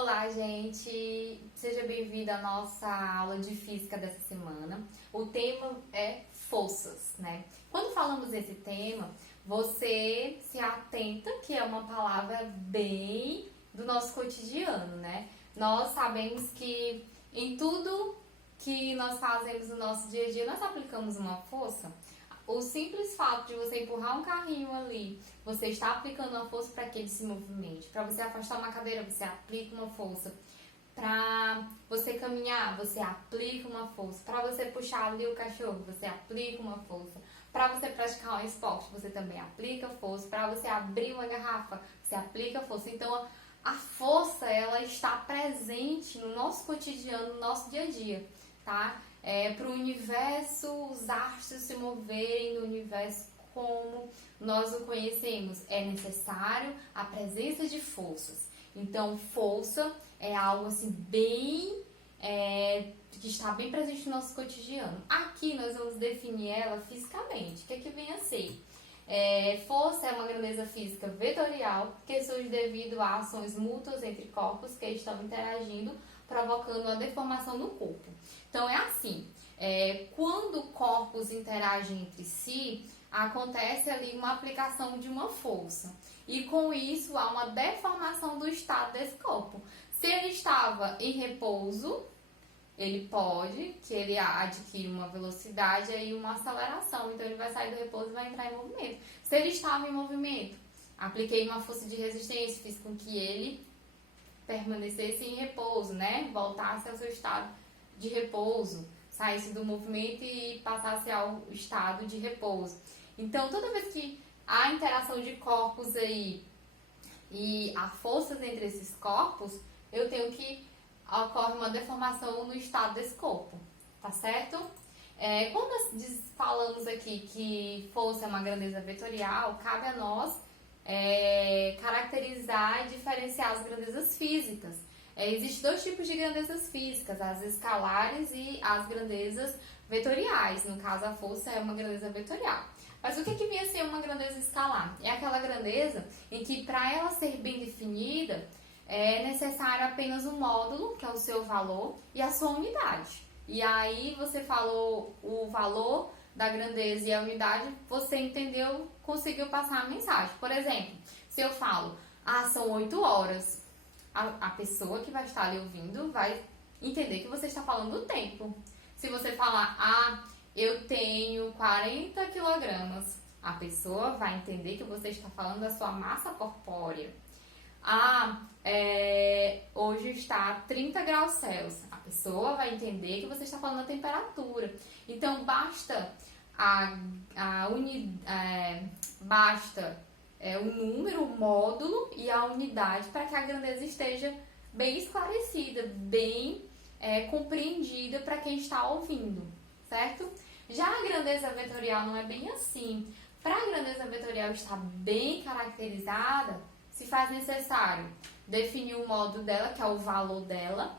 Olá, gente! Seja bem-vindo à nossa aula de física dessa semana. O tema é forças, né? Quando falamos desse tema, você se atenta que é uma palavra bem do nosso cotidiano, né? Nós sabemos que em tudo que nós fazemos no nosso dia a dia, nós aplicamos uma força. O simples fato de você empurrar um carrinho ali, você está aplicando uma força para que ele se movimente. Para você afastar uma cadeira, você aplica uma força. Para você caminhar, você aplica uma força. Para você puxar ali o cachorro, você aplica uma força. Para você praticar um esporte, você também aplica força. Para você abrir uma garrafa, você aplica força. Então, a força, ela está presente no nosso cotidiano, no nosso dia a dia, tá? Para o universo, os astros se moverem no universo como nós o conhecemos, é necessário a presença de forças. Então, força é algo assim bem que está bem presente no nosso cotidiano. Aqui nós vamos definir ela fisicamente. O que é que vem a ser? Força é uma grandeza física vetorial que surge devido a ações mútuas entre corpos que estão interagindo, provocando uma deformação no corpo. Então é assim, quando corpos interagem entre si, acontece ali uma aplicação de uma força. E com isso há uma deformação do estado desse corpo. Se ele estava em repouso, ele pode que ele adquire uma velocidade e uma aceleração. Então ele vai sair do repouso e vai entrar em movimento. Se ele estava em movimento, apliquei uma força de resistência, fiz com que ele permanecesse em repouso, né? Voltasse ao seu estado de repouso, saísse do movimento e passasse ao estado de repouso. Então, toda vez que há interação de corpos aí e há forças entre esses corpos, eu tenho que ocorre uma deformação no estado desse corpo, tá certo? Quando nós falamos aqui que força é uma grandeza vetorial, cabe a nós caracterizar e diferenciar as grandezas físicas. Existem dois tipos de grandezas físicas, as escalares e as grandezas vetoriais. No caso, a força é uma grandeza vetorial. Mas o que vem a ser uma grandeza escalar? É aquela grandeza em que, para ela ser bem definida, é necessário apenas um módulo, que é o seu valor, e a sua unidade. E aí você falou o valor da grandeza e a unidade, você entendeu, conseguiu passar a mensagem. Por exemplo, se eu falo, são 8 horas, a pessoa que vai estar ali ouvindo vai entender que você está falando do tempo. Se você falar, eu tenho 40 quilogramas, a pessoa vai entender que você está falando da sua massa corpórea. Hoje está 30 graus Celsius. A pessoa vai entender que você está falando da temperatura. Então, basta o número, o módulo e a unidade para que a grandeza esteja bem esclarecida, bem compreendida para quem está ouvindo, certo? Já a grandeza vetorial não é bem assim. Para a grandeza vetorial estar bem caracterizada, se faz necessário definir o módulo dela, que é o valor dela,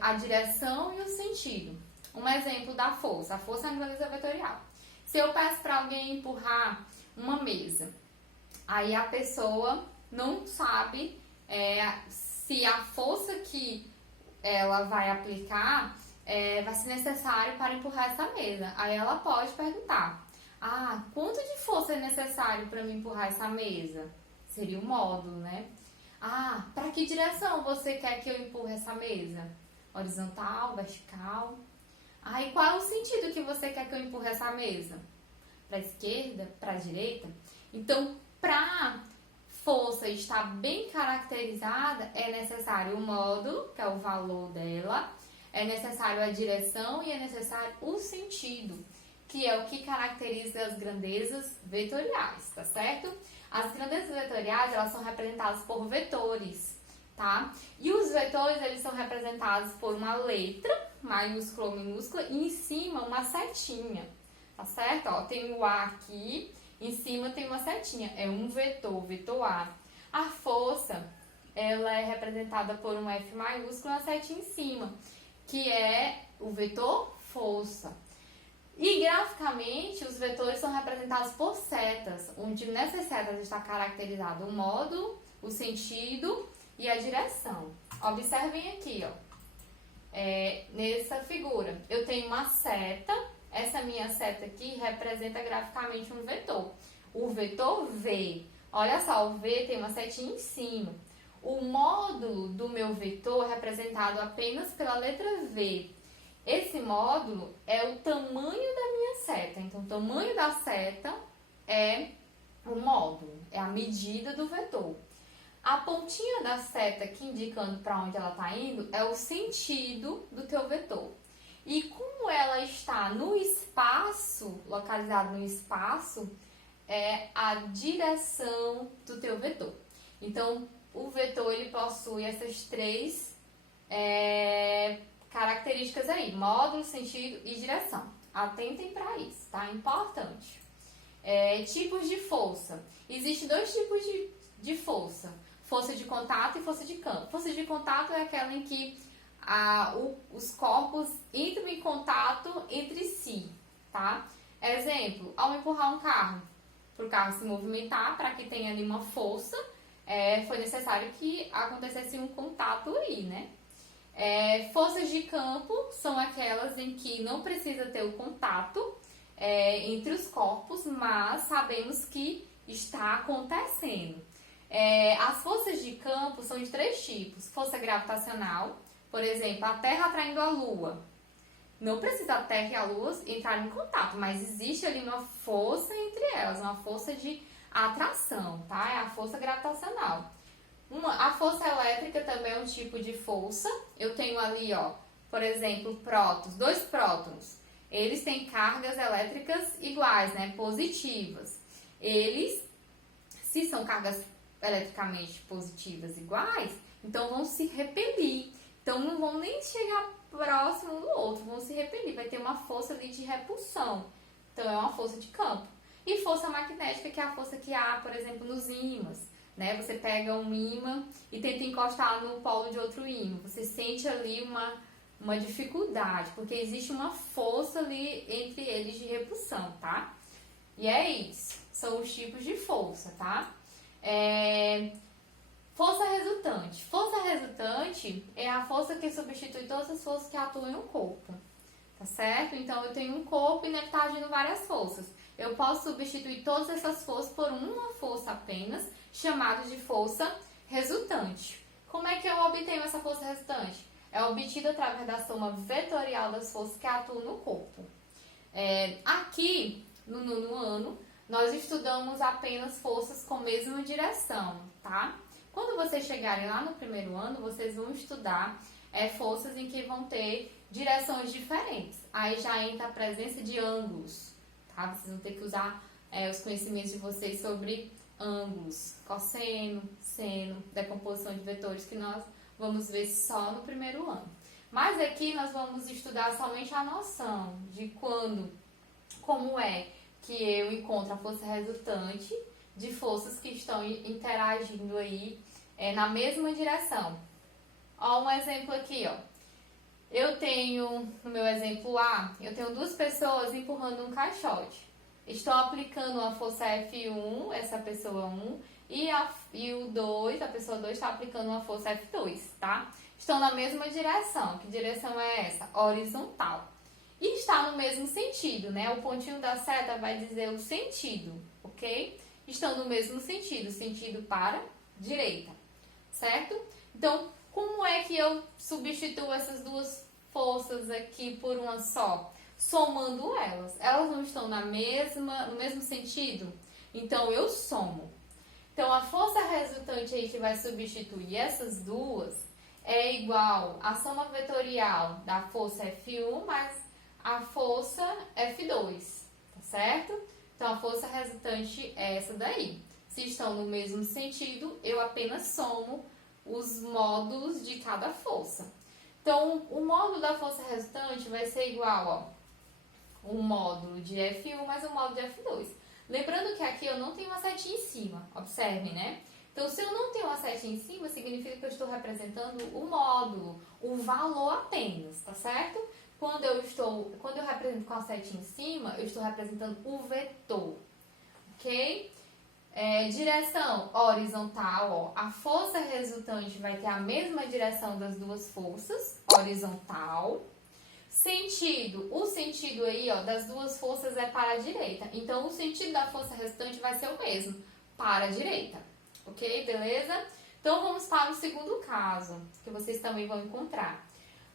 a direção e o sentido. Um exemplo da força. A força é uma grandeza vetorial. Se eu peço para alguém empurrar uma mesa, aí a pessoa não sabe se a força que ela vai aplicar vai ser necessário para empurrar essa mesa. Aí ela pode perguntar, quanto de força é necessário para me empurrar essa mesa? Seria o módulo, né? Para que direção você quer que eu empurre essa mesa? Horizontal, vertical? E qual é o sentido que você quer que eu empurre essa mesa? Para a esquerda? Para a direita? Então, para força estar bem caracterizada, é necessário o módulo, que é o valor dela, é necessário a direção e é necessário o sentido, que é o que caracteriza as grandezas vetoriais, tá certo? As grandezas vetoriais, elas são representadas por vetores, tá? E os vetores, eles são representados por uma letra, maiúscula ou minúscula, e em cima uma setinha, tá certo? Tem o A aqui, em cima tem uma setinha, é um vetor, vetor A. A força, ela é representada por um F maiúsculo e uma setinha em cima, que é o vetor força. E graficamente, os vetores são representados por setas, onde nessas setas está caracterizado o módulo, o sentido e a direção. Observem aqui, ó. Nessa figura, eu tenho uma seta. Essa minha seta aqui representa graficamente um vetor. O vetor V. Olha só, o V tem uma setinha em cima. O módulo do meu vetor é representado apenas pela letra V. Esse módulo é o tamanho da minha seta. Então, o tamanho da seta é o módulo, é a medida do vetor. A pontinha da seta aqui indicando para onde ela está indo é o sentido do teu vetor. E como ela está no espaço, localizada no espaço, é a direção do teu vetor. Então, o vetor ele possui essas três características aí: módulo, sentido e direção. Atentem para isso, tá? Importante. Tipos de força. Existem dois tipos de força: força de contato e força de campo. Força de contato é aquela em que os corpos entram em contato entre si, tá? Exemplo, ao empurrar um carro, para o carro se movimentar, para que tenha ali uma força, foi necessário que acontecesse um contato aí, né? Forças de campo são aquelas em que não precisa ter o contato entre os corpos, mas sabemos que está acontecendo. As forças de campo são de três tipos: força gravitacional, por exemplo, a Terra atraindo a Lua. Não precisa a Terra e a Lua entrarem em contato, mas existe ali uma força entre elas, uma força de atração, tá? É a força gravitacional. A força elétrica também é um tipo de força. Eu tenho ali, ó, por exemplo, prótons, dois prótons. Eles têm cargas elétricas iguais, né? Positivas. Eles, se são cargas eletricamente positivas iguais, então vão se repelir. Então não vão nem chegar próximo um do outro, vão se repelir. Vai ter uma força ali de repulsão. Então é uma força de campo. E força magnética, que é a força que há, por exemplo, nos ímãs, né? Você pega um ímã e tenta encostar no polo de outro ímã. Você sente ali uma dificuldade, porque existe uma força ali entre eles de repulsão, tá? E é isso. São os tipos de força, tá? Força resultante. Força resultante é a força que substitui todas as forças que atuam em um corpo, tá certo? Então, eu tenho um corpo e nele está agindo várias forças. Eu posso substituir todas essas forças por uma força apenas, chamada de força resultante. Como é que eu obtenho essa força resultante? É obtida através da soma vetorial das forças que atuam no corpo. Aqui, no nono ano, nós estudamos apenas forças com mesma direção, tá? Quando vocês chegarem lá no primeiro ano, vocês vão estudar forças em que vão ter direções diferentes. Aí já entra a presença de ângulos, tá? Vocês vão ter que usar os conhecimentos de vocês sobre ângulos, cosseno, seno, decomposição de vetores, que nós vamos ver só no primeiro ano. Mas aqui nós vamos estudar somente a noção de como é que eu encontro a força resultante de forças que estão interagindo aí na mesma direção. Ó, um exemplo aqui, ó. Eu tenho, no meu exemplo A, eu tenho duas pessoas empurrando um caixote. Estou aplicando uma força F1, essa pessoa 1, e o 2, a pessoa 2 está aplicando uma força F2, tá? Estão na mesma direção. Que direção é essa? Horizontal. E está no mesmo sentido, né? O pontinho da seta vai dizer o sentido, ok? Estão no mesmo sentido, sentido para direita, certo? Então, como é que eu substituo essas duas forças aqui por uma só? Somando elas. Elas não estão no mesmo sentido? Então, eu somo. Então, a força resultante aí que vai substituir essas duas é igual à soma vetorial da força F1 mais a força F2, tá certo? Então, a força resultante é essa daí. Se estão no mesmo sentido, eu apenas somo os módulos de cada força. Então, o módulo da força resultante vai ser igual, ó, o módulo de F1 mais o módulo de F2. Lembrando que aqui eu não tenho uma setinha em cima, observem, né? Então, se eu não tenho uma setinha em cima, significa que eu estou representando o módulo, o valor apenas, tá certo? Quando eu represento com a setinha em cima, eu estou representando o vetor, ok? Direção horizontal, ó, a força resultante vai ter a mesma direção das duas forças, horizontal. Sentido, o sentido aí, ó, das duas forças é para a direita. Então, o sentido da força resultante vai ser o mesmo, para a direita. Ok? Beleza? Então, vamos para o segundo caso, que vocês também vão encontrar.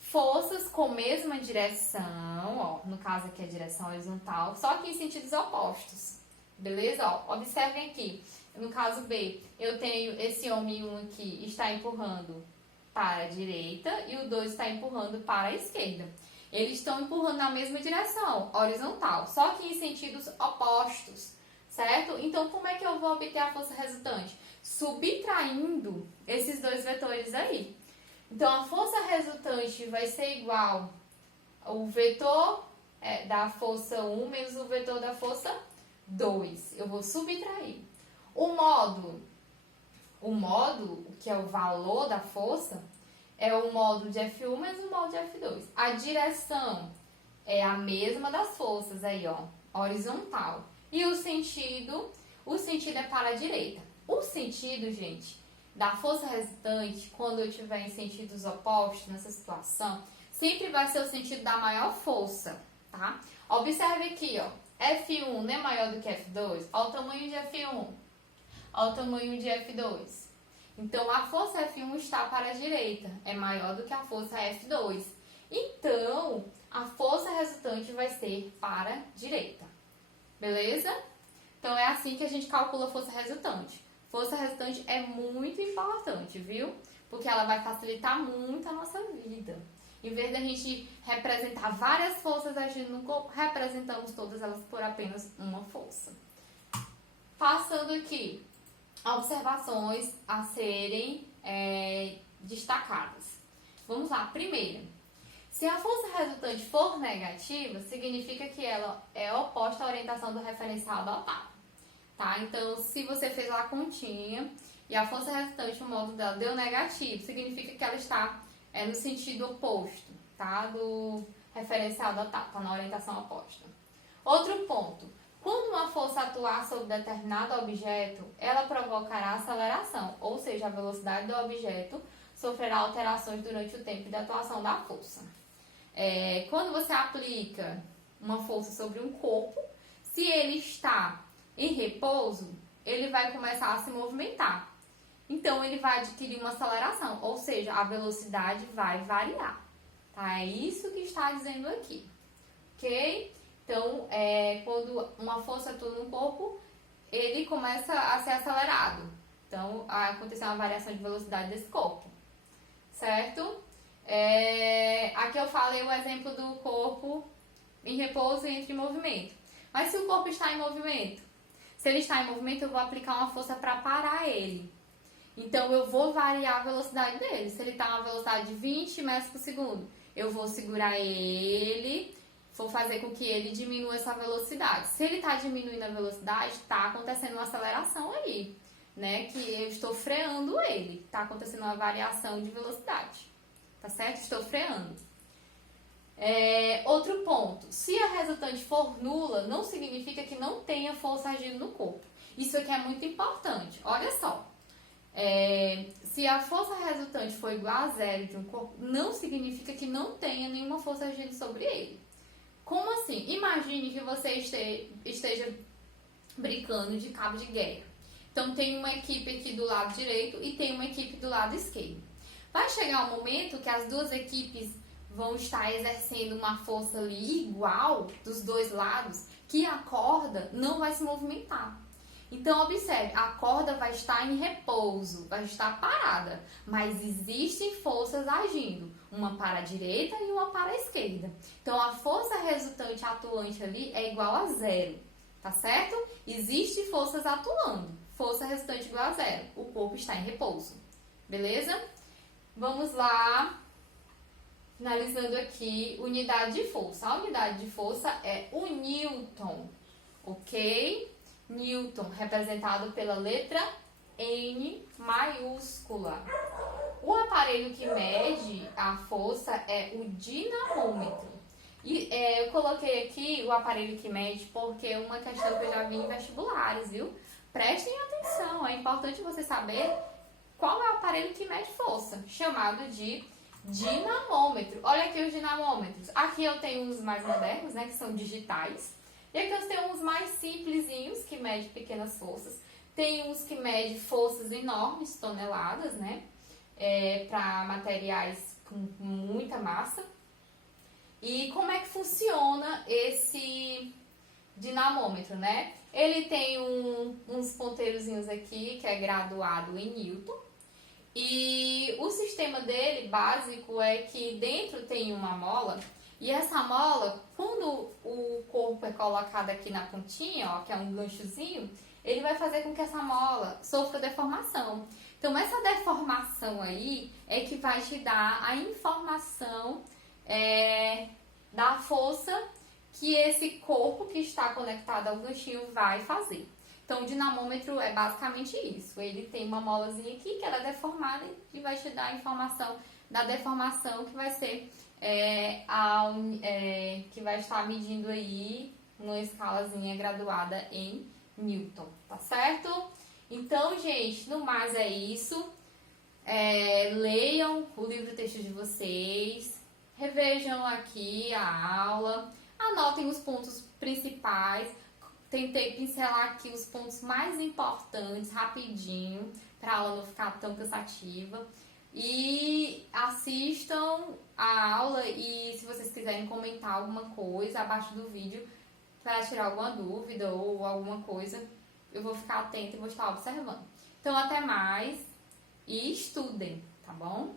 Forças com mesma direção, ó, no caso aqui é a direção horizontal, só que em sentidos opostos. Beleza? Ó, observem aqui. No caso B, eu tenho esse homem 1 aqui está empurrando para a direita e o 2 está empurrando para a esquerda. Eles estão empurrando na mesma direção, horizontal, só que em sentidos opostos, certo? Então, como é que eu vou obter a força resultante? Subtraindo esses dois vetores aí. Então, a força resultante vai ser igual ao vetor da força 1 menos o vetor da força 2. Eu vou subtrair. O módulo, que é o valor da força, é o módulo de F1 menos o módulo de F2. A direção é a mesma das forças aí, ó, horizontal. E o sentido é para a direita. O sentido, gente, da força resultante, quando eu estiver em sentidos opostos nessa situação, sempre vai ser o sentido da maior força, tá? Observe aqui, ó, F1 não é maior do que F2, olha o tamanho de F1, olha o tamanho de F2. Então, a força F1 está para a direita, é maior do que a força F2. Então, a força resultante vai ser para a direita. Beleza? Então, é assim que a gente calcula a força resultante. Força resultante é muito importante, viu? Porque ela vai facilitar muito a nossa vida. Em vez da gente representar várias forças agindo no corpo, representamos todas elas por apenas uma força. Passando aqui, observações a serem destacadas. Vamos lá, primeira. Se a força resultante for negativa, significa que ela é oposta à orientação do referencial adotado. Tá? Então, se você fez lá a continha e a força resultante, o módulo dela deu negativo, significa que ela está no sentido oposto, tá? Do referencial adotado, está na orientação oposta. Outro ponto. Quando uma força atuar sobre determinado objeto, ela provocará aceleração, ou seja, a velocidade do objeto sofrerá alterações durante o tempo de atuação da força. Quando você aplica uma força sobre um corpo, se ele está em repouso, ele vai começar a se movimentar. Então, ele vai adquirir uma aceleração, ou seja, a velocidade vai variar. Tá? É isso que está dizendo aqui. Ok? Então, quando uma força atua no corpo, ele começa a ser acelerado. Então, aconteceu uma variação de velocidade desse corpo. Certo? Aqui eu falei o exemplo do corpo em repouso e entre movimento. Mas se o corpo está em movimento, se ele está em movimento, eu vou aplicar uma força para parar ele. Então, eu vou variar a velocidade dele. Se ele está a uma velocidade de 20 metros por segundo, eu vou segurar ele, vou fazer com que ele diminua essa velocidade. Se ele está diminuindo a velocidade, está acontecendo uma aceleração aí, né? Que eu estou freando ele. Está acontecendo uma variação de velocidade. Tá certo? Estou freando. Outro ponto. Se a resultante for nula, não significa que não tenha força agindo no corpo. Isso aqui é muito importante. Olha só. Se a força resultante for igual a zero de um corpo, não significa que não tenha nenhuma força agindo sobre ele. Como assim? Imagine que você esteja brincando de cabo de guerra. Então, tem uma equipe aqui do lado direito e tem uma equipe do lado esquerdo. Vai chegar um momento que as duas equipes vão estar exercendo uma força ali igual dos dois lados, que a corda não vai se movimentar. Então, observe, a corda vai estar em repouso, vai estar parada, mas existem forças agindo, uma para a direita e uma para a esquerda. Então, a força resultante atuante ali é igual a zero, tá certo? Existem forças atuando, força resultante igual a zero, o corpo está em repouso, beleza? Vamos lá, finalizando aqui, unidade de força. A unidade de força é o Newton, ok? Newton, representado pela letra N maiúscula. O aparelho que mede a força é o dinamômetro. E eu coloquei aqui o aparelho que mede porque é uma questão que eu já vi em vestibulares, viu? prestem atenção, é importante você saber qual é o aparelho que mede força, chamado de dinamômetro. Olha aqui os dinamômetros. Aqui eu tenho uns mais modernos, né, que são digitais. E aqui eu tenho uns mais simplesinhos, que medem pequenas forças. Tem uns que medem forças enormes, toneladas, né, para materiais com muita massa. E como é que funciona esse dinamômetro, né? Ele tem uns ponteirozinhos aqui, que é graduado em Newton. E o sistema dele, básico, é que dentro tem uma mola. E essa mola, quando o corpo é colocado aqui na pontinha, ó, que é um ganchozinho, ele vai fazer com que essa mola sofra deformação. Então, essa deformação aí é que vai te dar a informação da força que esse corpo que está conectado ao ganchinho vai fazer. Então, o dinamômetro é basicamente isso. Ele tem uma molazinha aqui que ela é deformada e vai te dar a informação da deformação que vai ser que vai estar medindo aí numa escalazinha graduada em Newton, tá certo? Então, gente, no mais é isso. Leiam o livro-texto de vocês, revejam aqui a aula, anotem os pontos principais. Tentei pincelar aqui os pontos mais importantes rapidinho, para a aula não ficar tão cansativa. E assistam a aula e se vocês quiserem comentar alguma coisa abaixo do vídeo para tirar alguma dúvida ou alguma coisa, eu vou ficar atenta e vou estar observando. Então, até mais e estudem, tá bom?